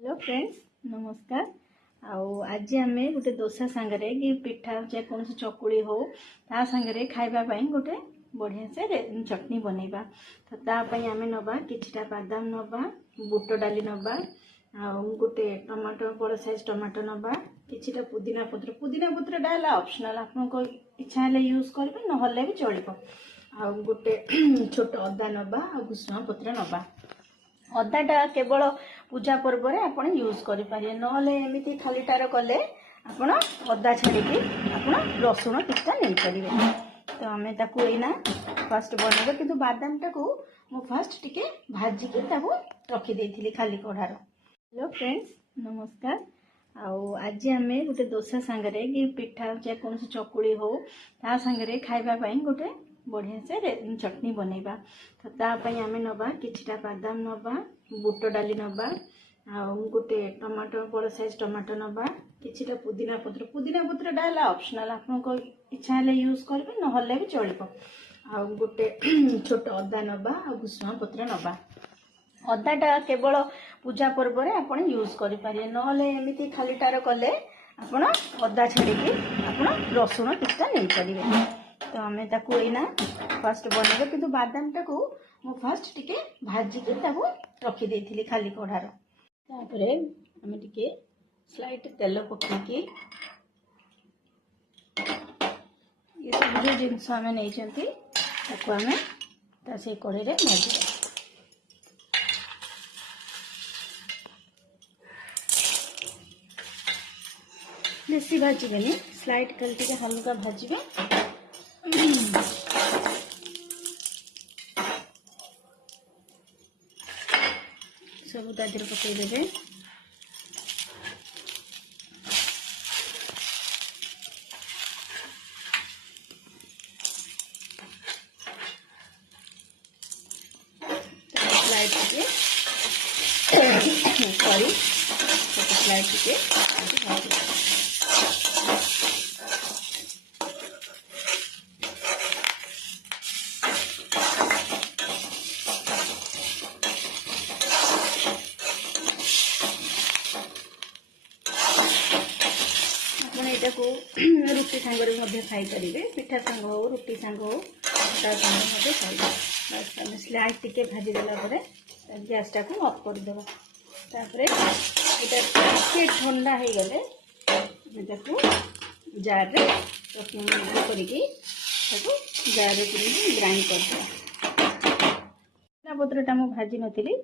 Hello friends नमस्कार। आज आम गोटे दोसा सांगरे कि पिठा जेको चकुली हो ता सांगरे खाइबा पई गोटे बढ़िया से चटनी बनैबा। तो तापाई आम नबा किछिटा बादाम नबा, बुट डाली नबा, गोटे टमाटो बड़ साइज टमाटो नबा, किछिटा पुदीना पत्र डाला ऑप्शनल आपनको इच्छा हेले यूज करबे नहले भी चलिबो। गोटे छोट अदा नबा आ भुसुंगा पत्र नबा। अदाटा केवल पूजा पर्व आप यूज करें नहले एमती खालीटार कले आपण अदा छाड़ी आप रसुण किछटा नहीं पारे। तो आम ताकूना फास्ट बनइबा कि बादाम टाकू मु फास्ट टिके भाजिकी रखी खाली कढ़ार। हेलो फ्रेंड्स नमस्कार। आज आम गोटे दोसा सांगरे कि पिठा जेको चकुली हो ता सांगरे खाइबा पई गोटे बढ़िया से चटनी बनैबा। तो तापाई आम नबा किछिटा बादाम नबा, बुट डाली नबा, गोटे टमाटो बड़ साइज टमाटो नबा, किछिटा पुदीना पत्र डाला ऑप्शनल आपनको इच्छा हेले यूज करबे नहले भी चलिबो। गोटे छोट अदा नबा आ भुसुंगा पत्र नबा। अदाटा केवल पूजा पर्व आप यूज करें नहले एमती खालीटार कले आपण अदा छाड़ी आप रसुण किछटा नहीं पारे। तो आम ताकूना फास्ट बनइबा कि बादाम टाकू मु फास्ट टिके भाजिकी रखी खाली कढ़ार। तापर आम टिके स्लाइट तेल पकईकी ये सब जो जिनस आम नहीं आम से कड़े भाजा। बेसी भाजबे स्लाइट खाली टिके हल्का भाजबे। सब तादेह पकईदे स्लाइड टिके सॉरी स्लाइड टिके रुटी सांगरे खाई पारे पिठा सांग हो रुटी सांग हो ता सांगे खाइबे। बस आम स्लाइड टिके भाजीदेला गैस टाक अफ करदे। तापर ये ठंडा हो गले जार करके जार ग्राइंड कर पत्रटा मुझे भाजी नी